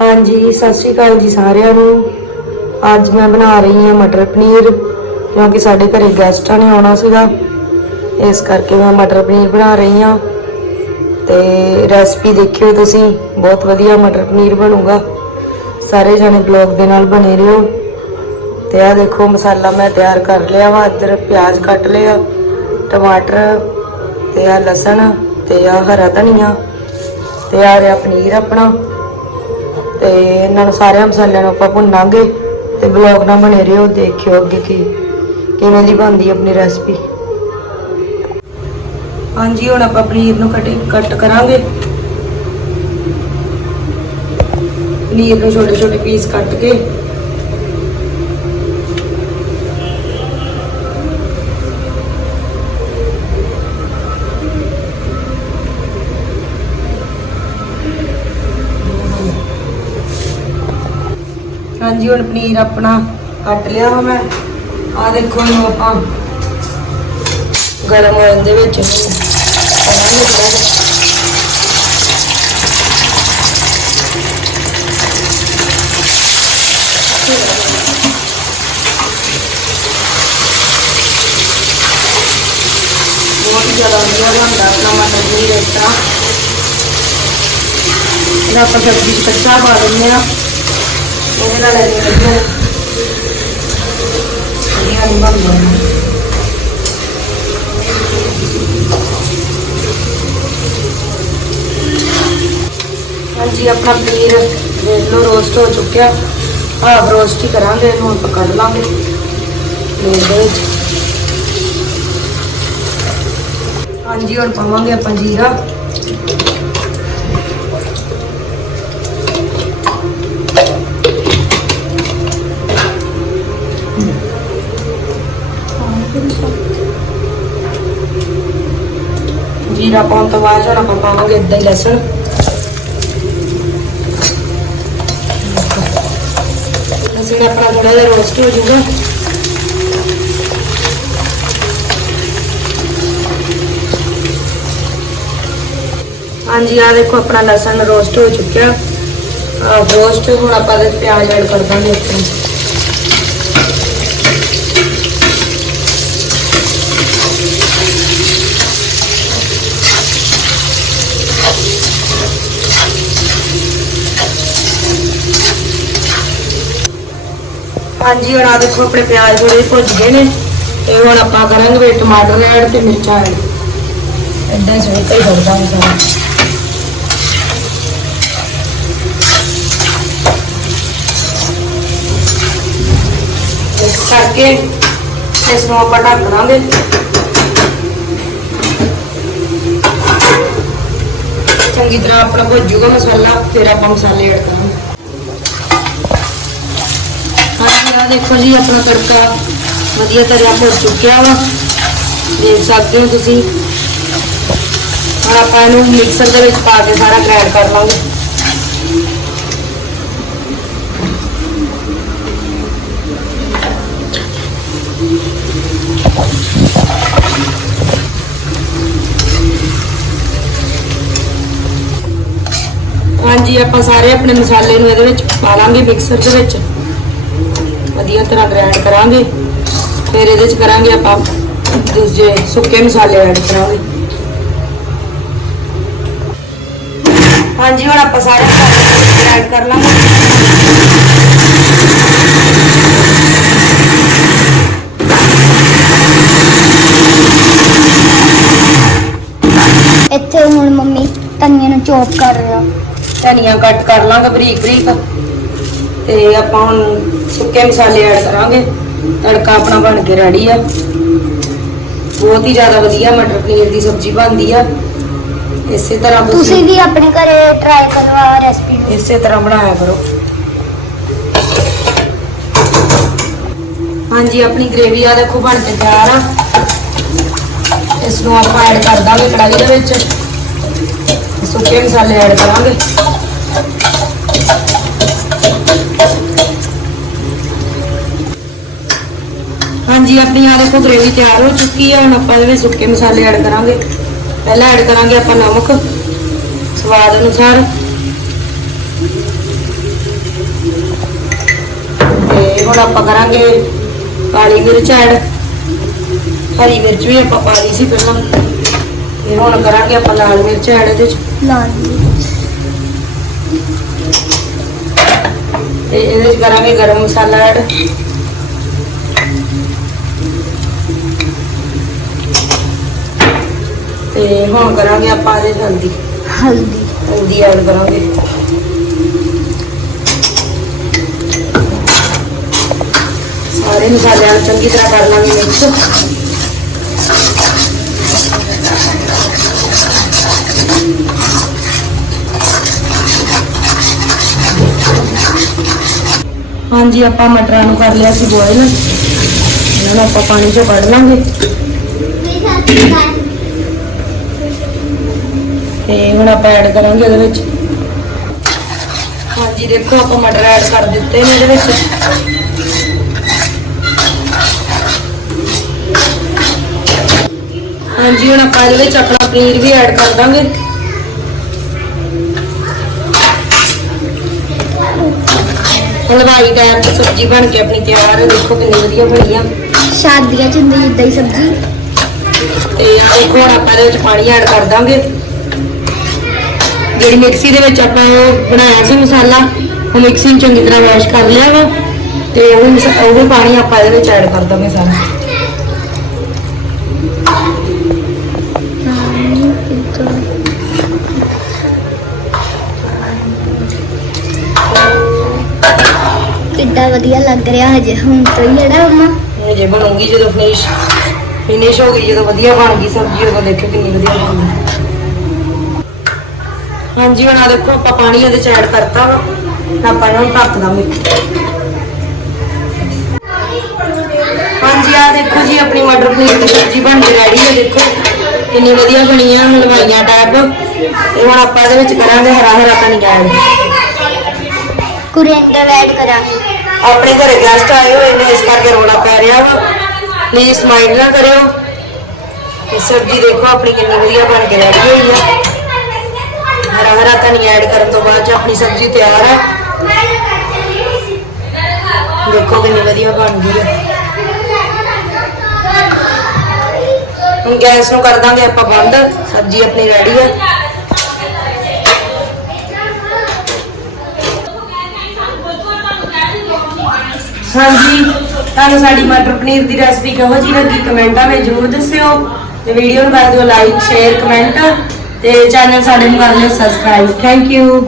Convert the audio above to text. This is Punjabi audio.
ਹਾਂਜੀ, ਸਤਿ ਸ਼੍ਰੀ ਅਕਾਲ ਜੀ ਸਾਰਿਆਂ ਨੂੰ। ਅੱਜ ਮੈਂ ਬਣਾ ਰਹੀ ਹਾਂ ਮਟਰ ਪਨੀਰ, ਕਿਉਂਕਿ ਸਾਡੇ ਘਰੇ ਗੈਸਟਾਂ ਨੇ ਆਉਣਾ ਸੀਗਾ। ਇਸ ਕਰਕੇ ਮੈਂ ਮਟਰ ਪਨੀਰ ਬਣਾ ਰਹੀ ਹਾਂ। ਤੇ ਰੈਸਪੀ ਦੇਖਿਓ ਤੁਸੀਂ, ਬਹੁਤ ਵਧੀਆ ਮਟਰ ਪਨੀਰ ਬਣੂਗਾ। ਸਾਰੇ ਜਣੇ ਬਲੌਗ ਦੇ ਨਾਲ ਬਣੇ ਰਹੋ। ਤੇ ਆ ਦੇਖੋ, ਮਸਾਲਾ ਮੈਂ ਤਿਆਰ ਕਰ ਲਿਆ ਵਾ, ਇੱਧਰ ਪਿਆਜ਼ ਕੱਟ ਲਿਆ, ਟਮਾਟਰ ਤੇ ਆ ਲਸਣ ਤੇ ਆ ਹਰਾ ਧਨੀਆ ਤੇ ਆ ਰਿਹਾ ਪਨੀਰ ਆਪਣਾ। ਤੇ ਇਹਨਾਂ ਨੂੰ ਸਾਰਿਆਂ ਮਸਾਲਿਆਂ ਨੂੰ ਆਪਾਂ ਭੁੰਨਾਂਗੇ ਤੇ ਬਲੌਗ ਨਾਲ ਬਣੇ ਰਹੋ, ਦੇਖਿਓ ਅੱਗੇ ਕੀ, ਕਿਵੇਂ ਦੀ ਬਣਦੀ ਆਪਣੀ ਰੈਸਪੀ ਹਾਂਜੀ, ਹੁਣ ਆਪਾਂ ਪਨੀਰ ਨੂੰ ਕੱਟ ਕੱਟ ਕਰਾਂਗੇ। ਪਨੀਰ ਨੂੰ ਛੋਟੇ ਛੋਟੇ ਪੀਸ ਕੱਟ ਕੇ ਹਾਂਜੀ, ਹੁਣ ਪਨੀਰ ਆਪਣਾ ਕੱਟ ਲਿਆ ਵਾ ਮੈਂ। ਆ ਦੇਖੋ ਇਹਨੂੰ ਆਪਾਂ ਗਰਮ ਹੋਣ ਦੇ ਵਿੱਚ ਆਪਾਂ ਸਬਜ਼ੀ 'ਚ ਕੱਚਾ ਪਾ ਦਿੰਦੇ ਆ ਉਹਦੇ ਨਾਲ ਇਹ ਵਧੀਆ ਵਧੀਆ ਨਹੀਂ ਬਣਦਾ ਹਾਂਜੀ, ਆਪਣਾ ਪਨੀਰ ਦੇਖ ਲਓ ਰੋਸਟ ਹੋ ਚੁੱਕਿਆ। ਹਾਫ ਰੋਸਟ ਹੀ ਕਰਾਂਗੇ, ਇਹਨੂੰ ਆਪਾਂ ਕੱਢ ਲਾਂਗੇ। ਪਨੀਰ ਦੇ ਵਿੱਚ। ਹਾਂਜੀ, ਹੁਣ ਪਾਵਾਂਗੇ ਆਪਾਂ ਜੀਰਾ। ਜੀਰਾ ਪਾਉਣ ਤੋਂ ਬਾਅਦ ਹੁਣ ਆਪਾਂ ਪਾਵਾਂਗੇ ਇਦਾਂ ਹੀ ਲਸਣ। ਲਸਣ ਆਪਣਾ ਥੋੜਾ ਜਿਹਾ ਰੋਸਟ ਹੋ ਜਾਊਗਾ। ਹਾਂਜੀ ਆ ਦੇਖੋ ਆਪਣਾ ਲਸਣ ਰੋਸਟ ਹੋ ਚੁੱਕਿਆ। ਰੋਸਟ ਹੁਣ ਆਪਾਂ ਇਹਦੇ ਪਿਆਜ਼ ਐਡ ਕਰ ਦਾਂਗੇ ਉੱਤੇ ਹਾਂਜੀ ਹੁਣ ਆ ਦੇਖੋ ਆਪਣੇ ਪਿਆਜ਼ ਥੋੜੇ ਭੁੱਜ ਗਏ ਨੇ। ਤੇ ਹੁਣ ਆਪਾਂ ਕਰਾਂਗੇ ਵਿੱਚ ਟਮਾਟਰ ਐਡ ਤੇ ਮਿਰਚਾਂ ਐਡ। ਹੀ ਸਵੇਤਾ ਹੀ ਕਰਦਾ ਹਾਂ ਸਾਰਾ ਮਿਕਸ ਕਰਕੇ ਇਸ ਨੂੰ ਆਪਾਂ ਢੱਕ ਦਾਂਗੇ। ਚੰਗੀ ਤਰ੍ਹਾਂ ਆਪਣਾ ਭੁੱਜ ਜੂਗਾ ਮਸਾਲਾ ਫਿਰ ਆਪਾਂ ਮਸਾਲੇ ਐਡ ਕਰਾਂਗੇ ਹਾਂਜੀ ਆ ਦੇਖੋ ਜੀ, ਆਪਣਾ ਤੜਕਾ ਵਧੀਆ ਤਰ੍ਹਾਂ ਭੁੱਜ ਚੁੱਕਿਆ ਵਾ। ਦੇਖ ਸਕਦੇ ਹੋ ਤੁਸੀਂ। ਹੁਣ ਆਪਾਂ ਇਹਨੂੰ ਮਿਕਸਰ ਦੇ ਵਿੱਚ ਪਾ ਕੇ ਸਾਰਾ ਗ੍ਰਾਈਂਡ ਕਰ ਲਾਂਗੇ। ਹਾਂਜੀ, ਆਪਾਂ ਸਾਰੇ ਆਪਣੇ ਮਸਾਲੇ ਨੂੰ ਇਹਦੇ ਵਿੱਚ ਪਾ ਲਾਂਗੇ ਮਿਕਸਰ ਦੇ ਵਿੱਚ। ਵਧੀਆ ਤਰ੍ਹਾਂ ਗ੍ਰਾਈਂਡ ਕਰਾਂਗੇ। ਫਿਰ ਇਹਦੇ ਚ ਕਰਾਂਗੇ ਆਪਾਂ ਦੂਜੇ ਸੁੱਕੇ ਮਸਾਲੇ ਐਡ ਕਰਾਂਗੇ। ਹਾਂਜੀ ਹੁਣ ਆਪਾਂ ਸਾਰੇ ਮਸਾਲੇ ਐਡ ਕਰ ਲਾਂਗੇ। ਇੱਥੇ ਹੁਣ ਮੰਮੀ ਧਨੀਏ ਨੂੰ ਚੌਪ ਕਰ ਰਿਹਾ। ਧਨੀਆ ਕੱਟ ਕਰ ਲਾਂਗੇ ਬਰੀਕ ਬਰੀਕ ਤੇ ਆਪਾਂ ਹੁਣ ਸੁੱਕੇ ਮਸਾਲੇ ਐਡ ਕਰਾਂਗੇ। ਤੜਕਾ ਆਪਣਾ ਬਣ ਕੇ ਰੈਡੀ ਆ। ਬਹੁਤ ਹੀ ਜ਼ਿਆਦਾ ਵਧੀਆ ਮਟਰ ਪਨੀਰ ਦੀ ਸਬਜ਼ੀ ਬਣਦੀ ਆ। ਇਸੇ ਤਰ੍ਹਾਂ ਤੁਸੀਂ ਵੀ ਆਪਣੇ ਘਰੇ ਟਰਾਈ ਕਰਵਾ ਰੈਸਪੀ ਨੂੰ। ਇਸੇ ਤਰ੍ਹਾਂ ਬਣਾਇਆ ਕਰੋ। ਹਾਂਜੀ ਆਪਣੀ ਗ੍ਰੇਵੀ ਆ ਦੇਖੋ ਬਣ ਕੇ ਤਿਆਰ ਆ। ਇਸ ਨੂੰ ਆਪਾਂ ਐਡ ਕਰ ਦਾਂਗੇ ਕੜਾਹੀ ਦੇ ਵਿੱਚ। ਸੁੱਕੇ ਮਸਾਲੇ ਐਡ ਕਰਾਂਗੇ। ਹਾਂਜੀ ਆਪਣੀ ਆ ਦੇਖੋ ਗ੍ਰੇਵੀ ਤਿਆਰ ਹੋ ਚੁੱਕੀ ਹੈ ਹੁਣ ਆਪਾਂ ਇਹਦੇ ਵਿੱਚ ਸੁੱਕੇ ਮਸਾਲੇ ਐਡ ਕਰਾਂਗੇ। ਪਹਿਲਾਂ ਐਡ ਕਰਾਂਗੇ ਆਪਾਂ ਨਮਕ ਸਵਾਦ ਅਨੁਸਾਰ। ਹੁਣ ਆਪਾਂ ਕਰਾਂਗੇ ਕਾਲੀ ਮਿਰਚ ਐਡ ਹਰੀ ਮਿਰਚ ਵੀ ਆਪਾਂ ਪਾ ਲਈ ਸੀ ਪਹਿਲਾਂ। ਤੇ ਹੁਣ ਕਰਾਂਗੇ ਆਪਾਂ ਲਾਲ ਮਿਰਚ ਐਡ ਇਹਦੇ ਚ। ਲਾਲ ਮਿਰਚ। ਤੇ ਇਹਦੇ ਚ ਕਰਾਂਗੇ ਗਰਮ ਮਸਾਲਾ ਐਡ ਤੇ ਹੁਣ ਕਰਾਂਗੇ ਆਪਾਂ ਇਹਦੇ ਹਲਦੀ। ਹਲਦੀ। ਹਲਦੀ ਐਡ ਕਰਾਂਗੇ। ਸਾਰੇ ਮਸਾਲਿਆਂ ਨੂੰ ਚੰਗੀ ਤਰ੍ਹਾਂ ਕਰ ਲਾਂਗੇ ਮਿਕਸ ਹਾਂਜੀ ਆਪਾਂ ਮਟਰਾਂ ਨੂੰ ਕਰ ਲਿਆ ਸੀ ਬੋਇਲ ਇਹਨਾਂ ਨੂੰ ਆਪਾਂ ਪਾਣੀ ਚੋਂ ਕੱਢ ਲਾਂਗੇ। ਤੇ ਹੁਣ ਆਪਾਂ ਐਡ ਕਰਾਂਗੇ ਇਹਦੇ ਵਿੱਚ। ਹਾਂਜੀ ਦੇਖੋ ਆਪਾਂ ਮਟਰ ਐਡ ਕਰ ਦਿੱਤੇ ਨੇ ਇਹਦੇ ਵਿੱਚ। ਹਾਂਜੀ ਹੁਣ ਆਪਾਂ ਇਹਦੇ ਵਿੱਚ ਆਪਣਾ ਪਨੀਰ ਵੀ ਐਡ ਕਰ ਦਾਂਗੇ। ਹਲਵਾਈ ਟਾਈਪ ਦੀ ਸਬਜ਼ੀ ਬਣ ਕੇ ਆਪਣੀ ਤਿਆਰ ਹੈ। ਦੇਖੋ ਕਿੰਨੀ ਵਧੀਆ ਬਣੀ ਆ। ਸ਼ਾਦੀਆਂ ਚ ਹੁੰਦੀ ਜਿੱਦਾਂ ਹੀ ਸਬਜ਼ੀ। ਤੇ ਦੇਖੋ ਹੁਣ ਆਪਾਂ ਇਹਦੇ ਵਿੱਚ ਪਾਣੀ ਐਡ ਕਰ ਦਾਂਗੇ। ਜਿਹੜੀ ਮਿਕਸੀ ਦੇ ਵਿੱਚ ਆਪਾਂ ਉਹ ਬਣਾਇਆ ਸੀ ਮਸਾਲਾ ਉਹ ਮਿਕਸੀ ਨੂੰ ਚੰਗੀ ਤਰ੍ਹਾਂ ਵਾਸ਼ ਕਰ ਲਿਆ ਵਾ ਤੇ ਉਹ ਮਸ- ਉਹ ਪਾਣੀ ਆਪਾਂ ਇਹਦੇ ਵਿੱਚ ਐਡ ਕਰ ਦਾਂਗੇ ਸਾਰਾ। ਕਿੱਡਾ ਵਧੀਆ ਲੱਗ ਰਿਹਾ ਹਜੇ ਹੁਣ ਤੋਂ ਹੀ ਜਿਹੜਾ ਮਮਾ ਇਹ ਜੇ ਬਣੂਗੀ ਜਦੋਂ ਫਿਨਿਸ਼ ਫਿਨਿਸ਼ ਹੋ ਗਈ ਜਦੋਂ ਵਧੀਆ ਬਣ ਗਈ ਸਬਜ਼ੀ ਉਦੋਂ ਦੇਖੋ ਕਿੰਨੀ ਵਧੀਆ ਬਣਦੀ। ਹਾਂਜੀ ਹੁਣ ਆ ਦੇਖੋ ਆਪਾਂ ਪਾਣੀ ਇਹਦੇ ਚ ਐਡ ਕਰਤਾ ਵਾ। ਤਾਂ ਆਪਾਂ ਇਹਨੂੰ ਢੱਕ ਦਾਂਗੇ। ਹਾਂਜੀ ਆ ਦੇਖੋ ਜੀ ਆਪਣੀ ਮਟਰ ਪਨੀਰ ਦੀ ਸਬਜ਼ੀ ਬਣ ਕੇ ਰੈਡੀ ਹੈ ਦੇਖੋ। ਕਿੰਨੀ ਵਧੀਆ ਬਣੀ ਆ ਹਲਵਾਈਆਂ ਟਾਈਪ ਤੇ ਹੁਣ ਆਪਾਂ ਇਹਦੇ ਵਿੱਚ ਕਰਾਂਗੇ ਹਰਾ ਹਰਾ ਧਨੀਆ ਐਡ। ਕੁਰੀਐਂਡਰ ਐਡ ਕਰਾਂਗੇ। ਆਪਣੇ ਘਰੇ ਗੈਸਟ ਆਏ ਹੋਏ ਨੇ ਇਸ ਕਰਕੇ ਰੋਲਾ ਪੈ ਰਿਹਾ ਵਾ। ਪਲੀਜ਼ ਮਾਈਂਡ ਨਾ ਕਰਿਓ। ਇਹ ਸਬਜ਼ੀ ਦੇਖੋ ਆਪਣੀ ਕਿੰਨੀ ਵਧੀਆ ਬਣ ਕੇ ਰੈਡੀ ਹੋਈ ਆ। ਹਰਾ ਹਰਾ ਧਨੀਆ ਐਡ ਕਰਨ ਤੋਂ ਬਾਅਦ ਆਪਣੀ ਸਬਜ਼ੀ ਤਿਆਰ ਹੈ ਦੇਖੋ ਕਿੰਨੀ ਵਧੀਆ ਬਣ ਗਈ ਹੈ ਹੁਣ ਗੈਸ ਨੂੰ ਕਰ ਦਾਂਗੇ ਆਪਾਂ ਬੰਦ। ਸਬਜ਼ੀ ਆਪਣੀ ਰੈਡੀ ਹੈ ਹਾਂਜੀ, ਤੁਹਾਨੂੰ ਸਾਡੀ ਮਟਰ ਪਨੀਰ ਦੀ ਰੈਸਪੀ ਕਿਹੋ ਜਿਹੀ ਲੱਗੀ ਕਮੈਂਟਾਂ ਵਿੱਚ ਜ਼ਰੂਰ ਦੱਸਿਓ। ਤੇ ਵੀਡੀਓ ਨੂੰ ਕਰ ਦਿਓ ਲਾਈਕ ਸ਼ੇਅਰ ਕਮੈਂਟ ਤੇ ਚੈਨਲ ਸਾਡੇ ਨੂੰ ਕਰ ਲਿਓ ਸਬਸਕ੍ਰਾਈਬ ਥੈਂਕ ਯੂ